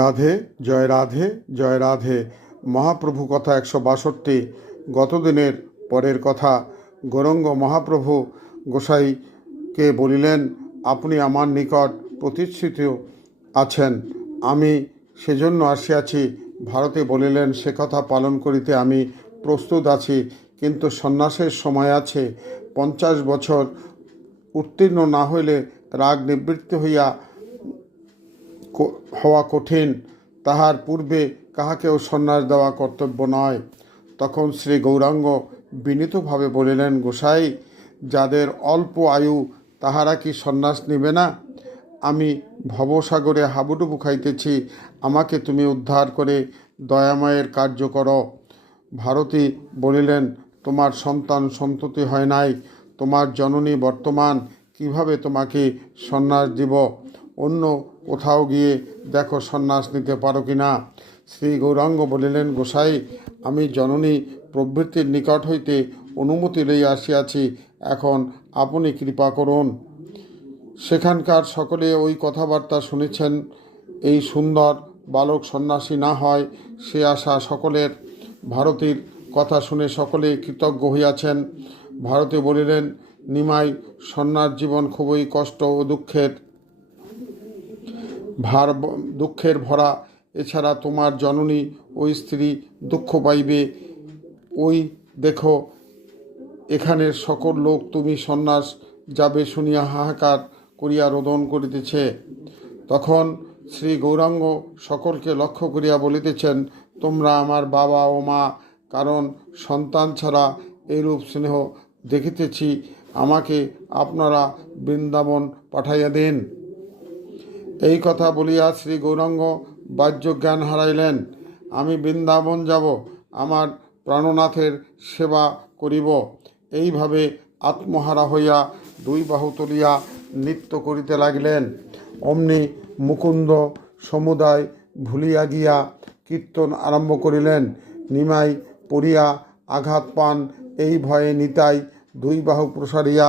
রাধে, জয় রাধে, জয় রাধে। মহাপ্রভু কথা 162। গতদিনের পরের কথা। গৌরাঙ্গ মহাপ্রভু গোসাইকে বলিলেন, আপনি আমার নিকট প্রতিষ্ঠিত আছেন, আমি সেজন্য আসিয়াছি। ভারতে বলিলেন, সে কথা পালন করিতে আমি প্রস্তুত আছি, কিন্তু সন্ন্যাসের সময় আছে। 50 বছর উত্তীর্ণ না হইলে রাগ নিবৃত্তি হওয়া কঠিন। তাহার পূর্বে কাহাকেও সন্ন্যাস দেওয়া কর্তব্য নয়। তখন শ্রী গৌরাঙ্গ বিনীতভাবে বলিলেন, গোসাই, যাদের অল্প আয়ু তাহারা কি সন্ন্যাস নিবে না? আমি ভবসাগরে হাবুডুবু খাইতেছি, আমাকে তুমি উদ্ধার করে দয়াময়ের কার্য করো। ভারতী বলিলেন, তোমার সন্তান সন্ততি হয় নাই, তোমার জননী বর্তমান, কিভাবে তোমাকে সন্ন্যাস দিব? অন্য কোথাও গিয়ে দেখো সন্ন্যাস নিতে পারো কি না। শ্রী গৌরাঙ্গ বলিলেন, গোসাই, আমি জননী প্রভৃতির নিকট হইতে অনুমতি লইয়া আসিয়াছি, এখন আপনি কৃপা করুন। সেখানকার সকলে ওই কথাবার্তা শুনেছেন। এই সুন্দর বালক সন্ন্যাসী না হয় সে আশা সকলের। ভারতীর কথা শুনে সকলে কৃতজ্ঞ হইয়াছেন। ভারতে বলিলেন, নিমাই, সন্ন্যাস জীবন খুবই কষ্ট ও দুঃখের ভরা। এছাড়া তোমার জননী ওই স্ত্রী দুঃখ পাইবে। ওই দেখো, এখানের সকল লোক তুমি সন্ন্যাস যাবে শুনিয়া হাহাকার করিয়া রোদন করিতেছে। তখন শ্রী গৌরাঙ্গ সকলকে লক্ষ্য করিয়া বলিতেছেন, তোমরা আমার বাবা ও মা, কারণ সন্তান ছাড়া এইরূপ স্নেহ দেখিতেছি। আমাকে আপনারা বৃন্দাবন পাঠাইয়া দেন। এই কথা বলিয়া শ্রী গৌরাঙ্গ বাহ্য জ্ঞান হারাইলেন। আমি বৃন্দাবন যাব, আমার প্রাণনাথের সেবা করিব, এইভাবে আত্মহারা হইয়া দুই বাহু তুলিয়া নৃত্য করিতে লাগিলেন। অমনি মুকুন্দ সমুদায় ভুলিয়া গিয়া কীর্তন আরম্ভ করিলেন। নিমাই পড়িয়া আঘাত পান, এই ভয়ে নিতাই দুই বাহু প্রসারিয়া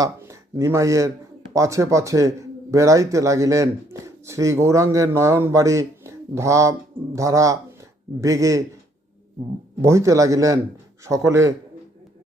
নিমাইয়ের পাছে পাছে বেড়াইতে লাগিলেন। শ্রী গৌরাঙ্গের নয়নবাড়ি ধারা বেগে বহিতে লাগিলেন। সকলে